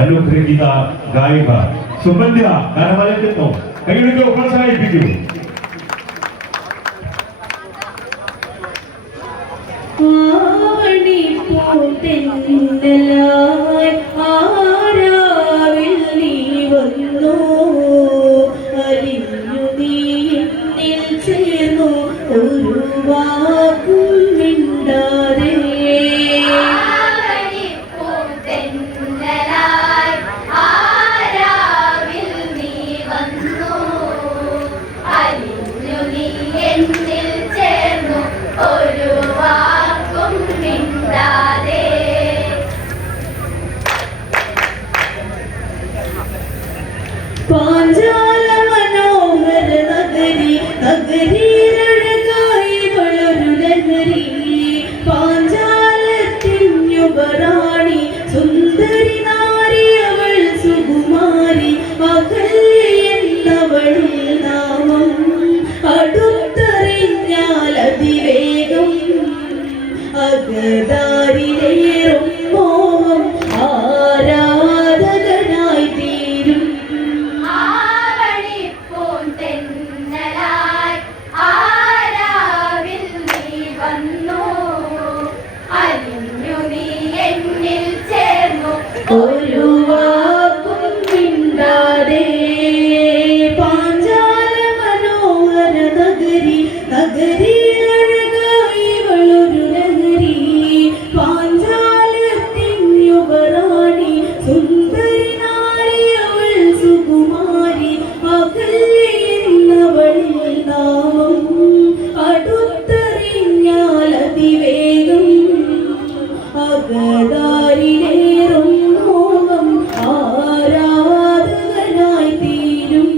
അനുഗ്രഹീത ഗായിക സുമന്യ ഗാനമേളയ്ക്കെത്തുന്നു. കൈയ്യടിക്കൂ, പ്രോത്സാഹിപ്പിക്കൂ. പാഞ്ചാല മനോഹര നഗരി നഗരിയിലഴകായി വളരു ലഹരി പാഞ്ചാലത്തിൻ യുവറാണി സുന്ദരി നാരി അവൾ സുകുമാരി അകല്യെന്നവളിൽ നാമം അടുത്തറിഞ്ഞാൽ അതിവേഗം അകതാരിലേറും മോഹം ആരാധകനായി തീരും. ഒരു വാക്കും മിണ്ടാതെ പാഞ്ചാല മനോഹര നഗരി നഗരിയിലഴകായി വളരു ലഹരി പാഞ്ചാലത്തിൻ യുവറാണി സുന്ദരി നാരി അവൾ സുകുമാരി അകല്യെന്നവളിൽ നാമം അടുത്തറിഞ്ഞാൽ അതിവേഗം അകതാരിലേറും മോഹം ആരാധകനായി തീരും.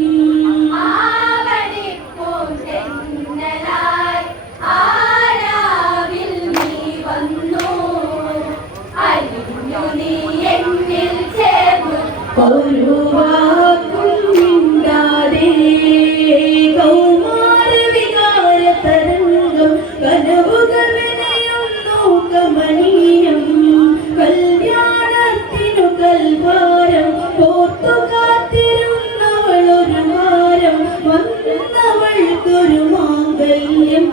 ഒരു വാക്കും മിണ്ടാതെ കൗമാര വികാര തരംഗം കനവുകൾ വിനയുന്നു കമനീയം കല്യാണത്തിനു കൽവാരം ഓർത്തു കാത്തിരുന്നവളൊരു വാരം വന്നവൾക്കൊരു മാംഗല്യം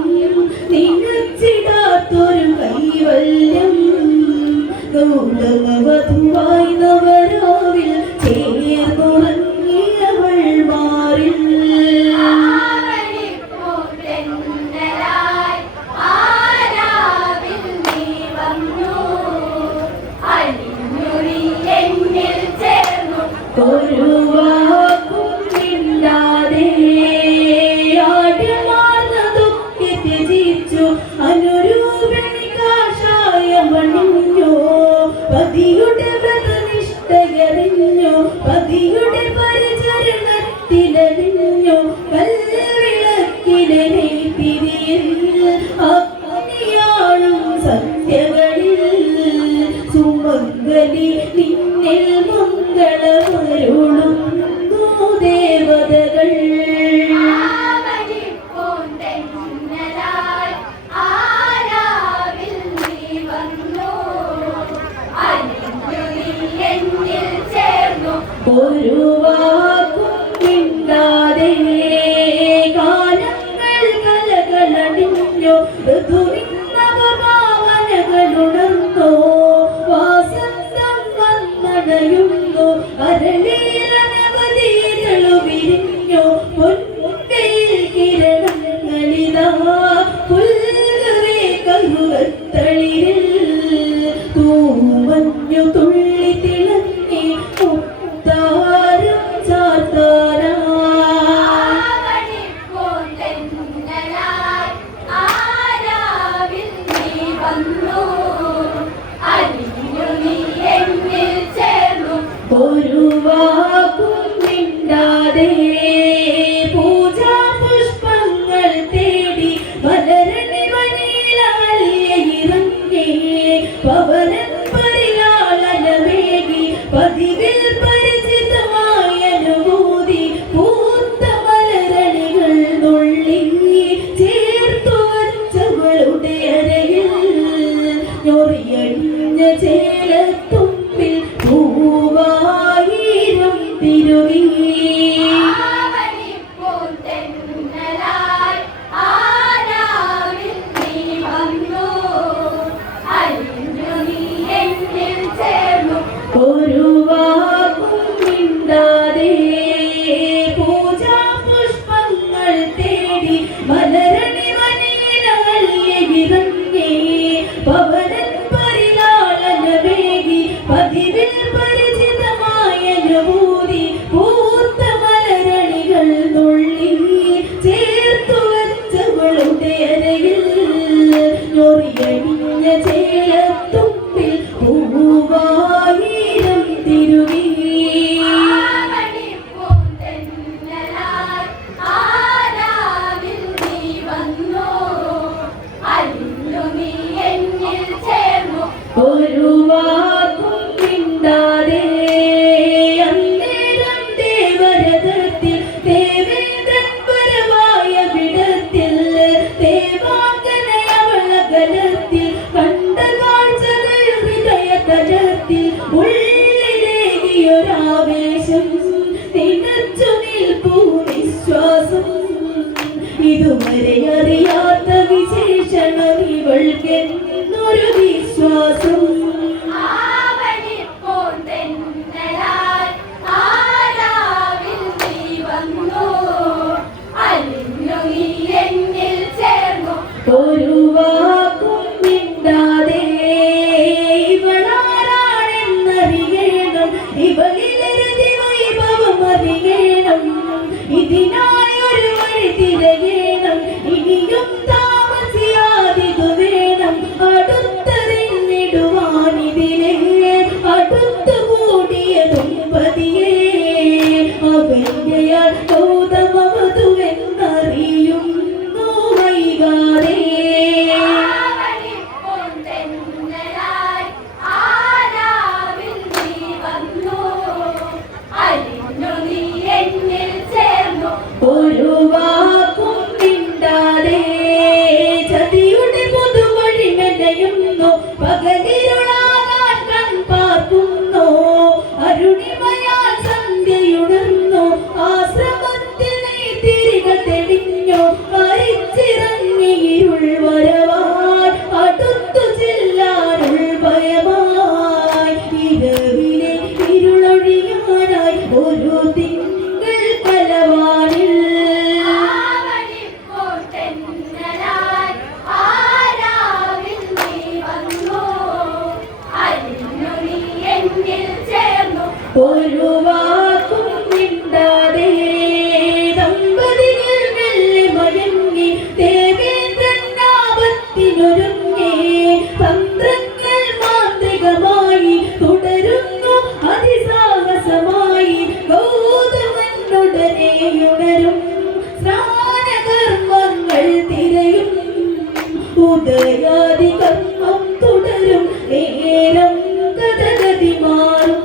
നിനച്ചിടാത്തൊരു കൈവല്യം ഗൗതമവധുവായി നവരാവിൽ ചേർന്നുറങ്ങിയവൾ മാറിൽ ഒരു വാക്കും മിണ്ടാതെ ആദ്യമാർന്നതൊക്കെ ത്യജിച്ചു അനുരൂപണി കാഷായമണിഞ്ഞു പതിയുടെ വ്രതനിഷ്ഠയറിഞ്ഞു പതിയുടെ പരിചരണത്തിലറിഞ്ഞു കൽവിളക്കിനെ തിരിയിൽ അഗ്നിയാളും സന്ധ്യകളിൽ സുമംഗലി നിന്നിൽ മംഗളമരുളുന്നു ദേവതകൾ. ഒരു വാക്കും മിണ്ടാതെ ഗാനങ്ങൾ കലകളടിഞ്ഞു ഋതുവിന്നവഭാവനകളുണർന്നു വാസന്തം വന്നടയുന്നു അരളിയിലനവധികളു വിരിഞ്ഞു പൊൻകയിൽ കിരണങ്ങളിതാ പുൽകവേ കരുവത്തളിരിൽ തൂമഞ്ഞു തുള്ളി തിളങ്ങി മുത്താരം ചാത്താരാ ഒരു ഒരു വാക്കും മിണ്ടാതെ പൂജാ പുഷ്പങ്ങൾ തേടി മലരണി മനയിലകല്ലിറങ്ങി പവനൻ പരിലാളനമേകി പതിവിൽ പരിചിതമായ അനുഭൂതി പൂത്ത മലരണികൾ നുള്ളി ചേർത്തു വച്ചവളുടെ അരയിൽ ഞൊറിയണിഞ്ഞ ചേലത്തുമ്പിൽ പൂവായിരം തിരുവി ഒരു വാക്കും മിണ്ടാതെ അന്നേരം ദേവരഥത്തിൽ ദേവേന്ദ്രൻ പരമായ വിടത്തിൽ ദേവാംഗനയവളകലത്തിൽ കണ്ട കാഴ്ചകൾ ഹൃദയ തലത്തിൽ ഉള്ളിലേകിയൊരാവേശം തികച്ചു നിൽപ്പൂ വിശ്വാസം ഇതുവരെ അറിയാത്ത വിശേഷണം ഇവൾക്കെന്നൊരു വിശ്വാസം ഒരു വാക്കും മിണ്ടാതെ ഇവളാരാണെന്നറിയണം ഇവളിലരുതി വൈഭവം അറിയണം ഇതിനായൊരു വഴി തിരയണം ഇനിയും താമസിയാതിതു വേണം അടുത്തറിഞ്ഞിടുവാനിതിലെ അടുത്തു കൂടിയതും പതിയെ അവന്റെയാൾ ഗൗതമവധുവെന്നറിയുന്നു വൈകാതെ ഒരു വാക്കും മിണ്ടാതെ ചതിയുടെ പുതുവഴി മെനയുന്നു പകലിരുളാകാൻ കൺപാർക്കുന്നു അരുണിമയാൽ സന്ധ്യയുണർന്നു ആശ്രമത്തിൽ നീ തിരികെ തെളിഞ്ഞു മരിച്ചിറങ്ങി ഇരുൾ വരവാൻ അടുത്തു ചെല്ലാനുൾ ഭയമായി ഇരവിലെ ഇരുളൊഴിയാനായി ഒരു തിങ്കൾ കലവാനിൽ ഒരു വാക്കും മിണ്ടാതെ ദമ്പതികൾ മെല്ലെ മയങ്ങി ദേവേന്ദ്രൻ ആപത്തിനൊരുങ്ങി തന്ത്രങ്ങൾ മാന്ത്രികമായി തുടരുന്നു അതിസാഹസമായി ഗൗതമനുടനെയുണരും സ്നാനകർമ്മങ്ങൾ തിരയും ഉദയാദി കർമ്മം തുടരും നേരം ഗതഗതി മാറും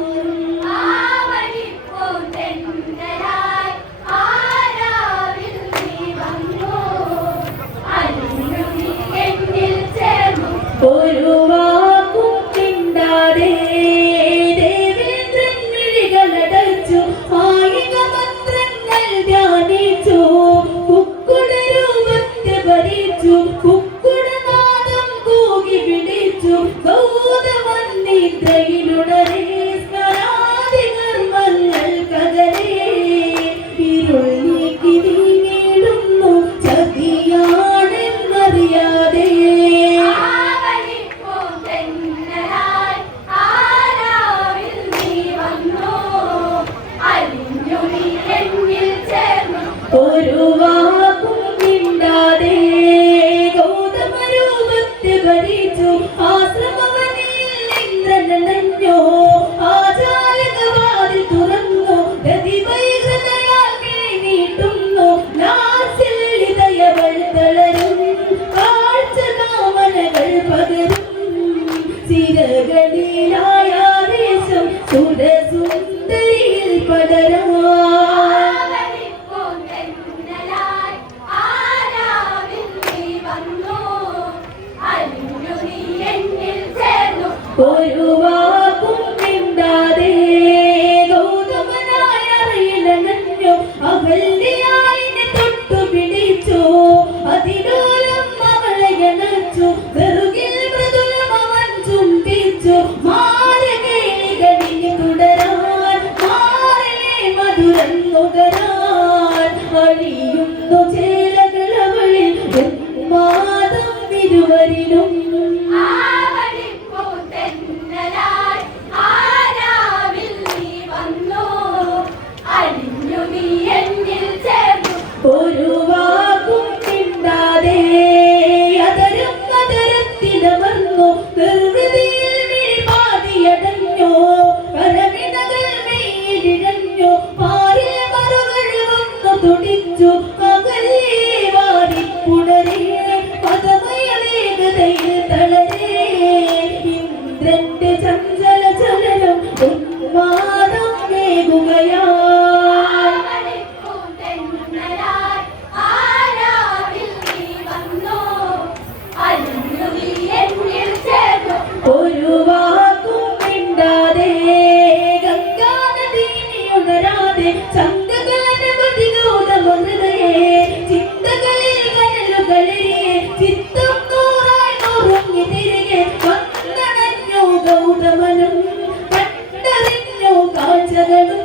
അഴിയുന്നു ചേലകളവളിൽ മാതം ഇരുവരിലും ഒരു വാക്കും മിണ്ടാതെ അതരം അതരത്തിലമർന്നു നിർവൃതിയിൽ മിഴിപാതിയടഞ്ഞോ കരമിണകൾ മെയ്യിലിഴഞ്ഞോ പാറിൽ മറുകൾ വന്നു തുടിച്ചു അകലേ വാരിപ്പുണരേ പദമയ വേഗതയിൽ തളരേ ഇന്ദ്രന്റെ ചഞ്ചല ചലനം ഉന്മാദം വേഗുകയാ ഒരു വാക്കും മിണ്ടാതെ ഗംഗാനദീനിയുണരാതെ ചന്തകാനവധി ഗൗതമഹൃദയേ ചിന്തകളിൽ കനലുകളെ ചിത്തം നൂറായി നുറുങ്ങി തിരികെ വന്നണഞ്ഞു ഗൗതമനും കണ്ടറിഞ്ഞു കാഴ്ചകളും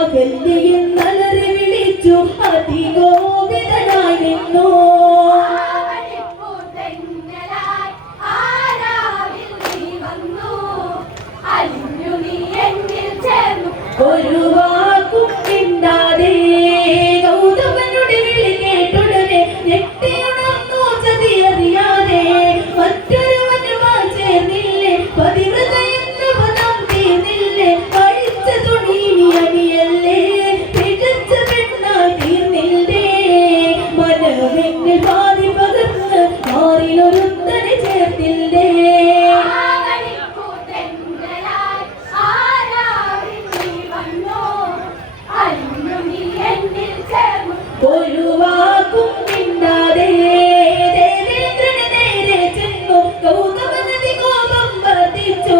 അകല്യയിൽ നലറി വിളിച്ചു അതികോപിതനായി നിന്നു ഒരു വാക്കും മിണ്ടാതെ ഗൗതമനുടെ വിളി കേട്ടുടനെ ഞെട്ടിയുണർന്നു ചതിയറിയാതെ മറ്റൊരുവനുമായി ചേർന്നില്ലേ പതിവ്രത എന്ന പദം തീർന്നില്ലേ കഴിച്ച തുണി അണിയല്ലേ പിഴച്ച പെണ്ണായി തീർന്നില്ലേ മനമെന്നിൽ പാതി പകർന്ന് മാറിലൊരുത്തനെ ചേർത്തില്ലേ ഒരു വാക്കും മിണ്ടാതെ ദേവേന്ദ്രന് നേരെ ചെന്നു ഗൗതമനദി കോപം വർദ്ധിച്ചു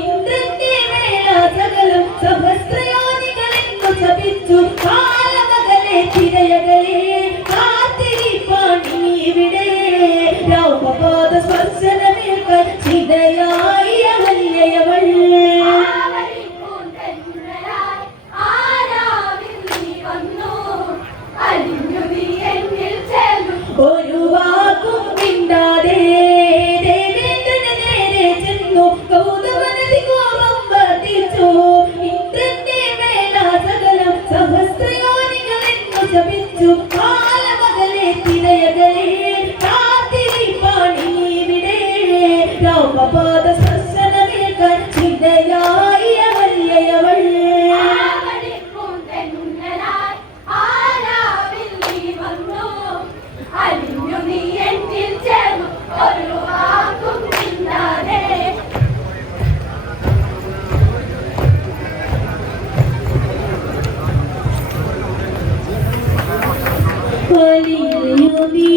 ഇന്ദ്രന്റെ മേലാസകലം സഹസ്രയാനികളെന്നു ശപിച്ചു കാലമകലെ തിരയകലെ കാത്തിരിപ്പാണി ഇവിടെ രാമപാദ സ്പർശനമേൽക്കാൻ ചിതയായി അകല്യവൾ ഒരു വാക്കും മിണ്ടാതെ ദേവേന്ദ്രന് നേരെ ചെന്നു ഗൗതമനദി കോപം വർദ്ധിച്ചു ഇന്ദ്രന്റെ മേലാസകലം സഹസ്രയാനികളെന്നു ശപിച്ചു കാലമകലെ തിരയകലെ കാത്തിരിപ്പാണി ഇവിടെ രാമപാദ സ്പർശനമേൽക്കാൻ ചിതയായി അകല്യവൾ വലിയ നീ